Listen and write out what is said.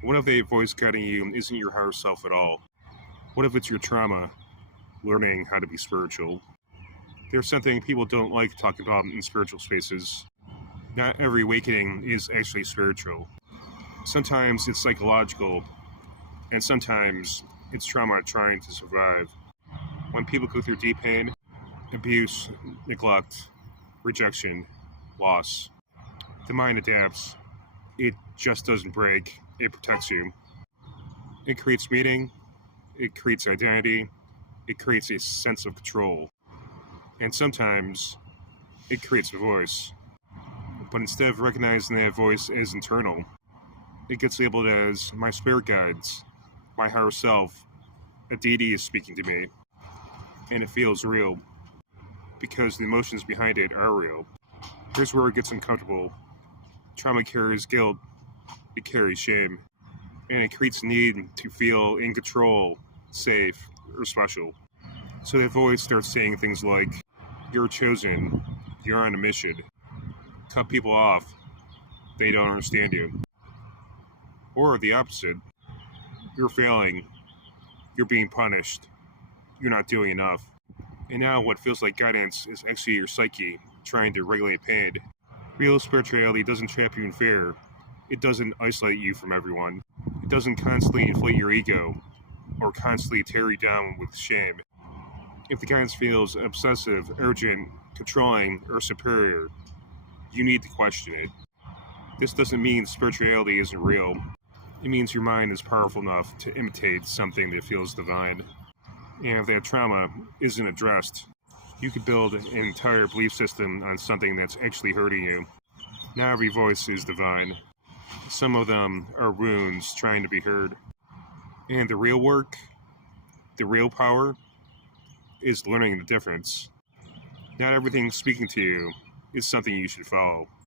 What if a voice guiding you isn't your higher self at all? What if it's your trauma learning how to be spiritual? There's something people don't like talking about in spiritual spaces. Not every awakening is actually spiritual. Sometimes it's psychological, and sometimes it's trauma trying to survive. When people go through deep pain, abuse, neglect, rejection, loss, the mind adapts. It just doesn't break, it protects you. It creates meaning, it creates identity, it creates a sense of control. And sometimes it creates a voice. But instead of recognizing that voice as internal, it gets labeled as my spirit guides, my higher self, a deity is speaking to me. And it feels real because the emotions behind it are real. Here's where it gets uncomfortable. Trauma carries guilt, it carries shame, and it creates a need to feel in control, safe, or special. So that voice starts saying things like, you're chosen, you're on a mission, cut people off, they don't understand you. Or the opposite, you're failing, you're being punished, you're not doing enough. And now what feels like guidance is actually your psyche trying to regulate pain. Real spirituality doesn't trap you in fear. It doesn't isolate you from everyone. It doesn't constantly inflate your ego or constantly tear you down with shame. If the guidance feels obsessive, urgent, controlling, or superior, you need to question it. This doesn't mean spirituality isn't real. It means your mind is powerful enough to imitate something that feels divine. And if that trauma isn't addressed, you could build an entire belief system on something that's actually hurting you. Not every voice is divine. Some of them are wounds trying to be heard. And the real work, the real power, is learning the difference. Not everything speaking to you is something you should follow.